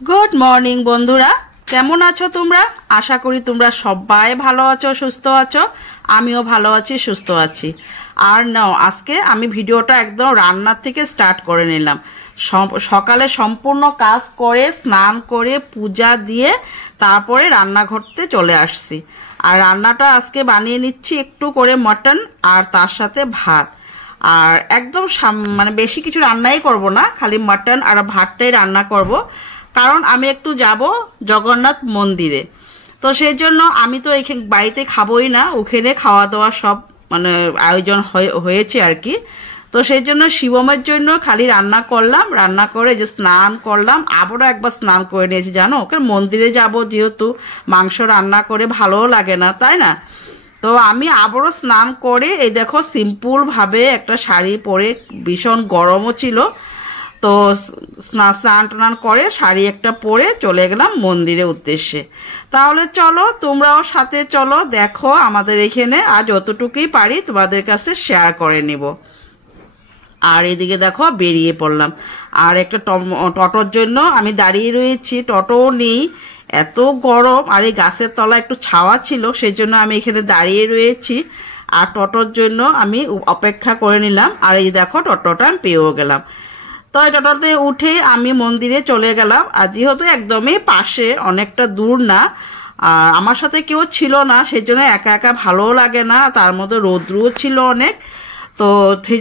Good morning बंधुरा केमन आछो तोमरा आशा करी तोमरा सबाई भालो आछो सुस्थ आछो आमिओ भालो आछि सुस्थ आछि। আর নাও আজকে আমি ভিডিওটা একদম রান্নার থেকে স্টার্ট করে নিলাম। সকালে সম্পূর্ণ কাজ করে স্নান করে পূজা দিয়ে তারপরে রান্নাঘরতে চলে আসছি। আর রান্নাটা আজকে বানিয়ে নিচ্ছি একটু করে মটন আর তার সাথে ভাত। আর একদম মানে বেশি কিছু রান্নাই করব না, খালি মটন আর ভাতটাই রান্না করব, কারণ আমি একটু যাব জগন্নাথ মন্দিরে। তো সেই জন্য আমি তো এখানে বাড়িতে খাবোই না, ওখানে খাওয়া দাওয়া সব মানে আয়োজন হয়েছে আর কি। তো সেই জন্য শিবমের জন্য খালি রান্না করলাম, রান্না করে যে স্নান করলাম, আবারও একবার স্নান করে নিয়েছি। জানো ওকে মন্দিরে যাব যেহেতু মাংস রান্না করে ভালোও লাগে না, তাই না? তো আমি আবারও স্নান করে এই দেখো সিম্পল ভাবে একটা শাড়ি পরে, ভীষণ গরমও ছিল, তো স্নান টান করে শাড়ি একটা পরে চলে গেলাম মন্দিরের উদ্দেশ্যে। তাহলে চলো তোমরাও সাথে চলো, দেখো আমাদের এখানে আজ যতটুকুই পারি তোমাদের কাছে শেয়ার করে নিব। আর এদিকে দেখো বেরিয়ে পড়লাম। আর একটা টোটোর জন্য আমি দাঁড়িয়ে রয়েছি, টোটোও নেই, এত গরম। আর এই গাছের তলা একটু ছাওয়া ছিল, সেই জন্য আমি এখানে দাঁড়িয়ে রয়েছি আর টোটোর জন্য আমি অপেক্ষা করে নিলাম। আর এই দেখো টোটোটা আমি পেয়েও গেলাম। তো টোটোতে উঠে আমি মন্দিরে চলে গেলাম। আর যেহেতু একদমই পাশে, অনেকটা দূর না, আর আমার সাথে কেউ ছিল না, সেই জন্য একা একা ভালোও লাগে না, তার মধ্যে রৌদ্রও ছিল অনেক, তো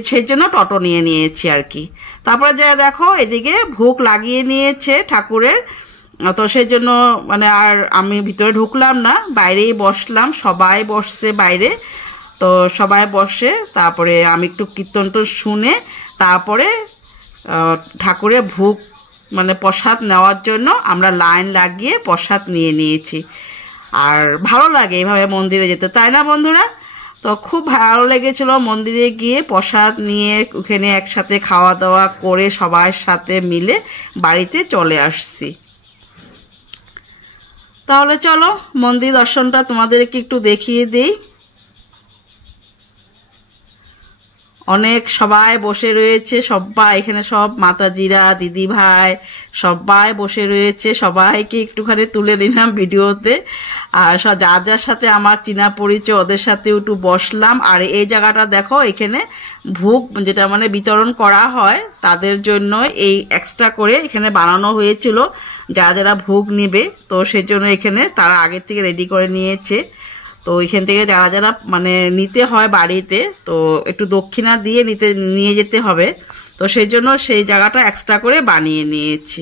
সেই জন্য টোটো নিয়ে নিয়েছি আর কি। তারপরে যা দেখো এদিকে ভোগ লাগিয়ে নিয়েছে ঠাকুরের, তো সেই জন্য মানে আর আমি ভিতরে ঢুকলাম না, বাইরেই বসলাম, সবাই বসছে বাইরে। তো সবাই বসে তারপরে আমি একটু কীর্তন শুনে তারপরে ঠাকুরের ভোগ মানে প্রসাদ নেওয়ার জন্য আমরা লাইন লাগিয়ে প্রসাদ নিয়ে নিয়েছি। আর ভালো লাগে এইভাবে মন্দিরে যেতে, তাই না বন্ধুরা? তো খুব ভালো লেগেছিল মন্দিরে গিয়ে প্রসাদ নিয়ে ওখানে একসাথে খাওয়া দাওয়া করে সবার সাথে মিলে বাড়িতে চলে আসছি। তাহলে চলো মন্দির দর্শনটা তোমাদেরকে একটু দেখিয়ে দিই। অনেক সবাই বসে রয়েছে, সবাই এখানে সব মাতাজিরা দিদি ভাই সবাই বসে রয়েছে, সবাইকে একটুখানি তুলে নিলাম ভিডিওতে। আর সব যার যার সাথে আমার চিনা পরিচয় ওদের সাথে একটু বসলাম। আর এই জায়গাটা দেখো, এখানে ভোগ যেটা মানে বিতরণ করা হয় তাদের জন্য এই এক্সট্রা করে এখানে বানানো হয়েছিল, যারা যারা ভোগ নেবে। তো সেজন্য এখানে তারা আগের থেকে রেডি করে নিয়েছে। তো এখান থেকে যারা যারা মানে নিতে হয় বাড়িতে, তো একটু দক্ষিণা দিয়ে নিয়ে যেতে হবে, তো সেই জন্য সেই জায়গাটা এক্সট্রা করে বানিয়ে নিয়েছি।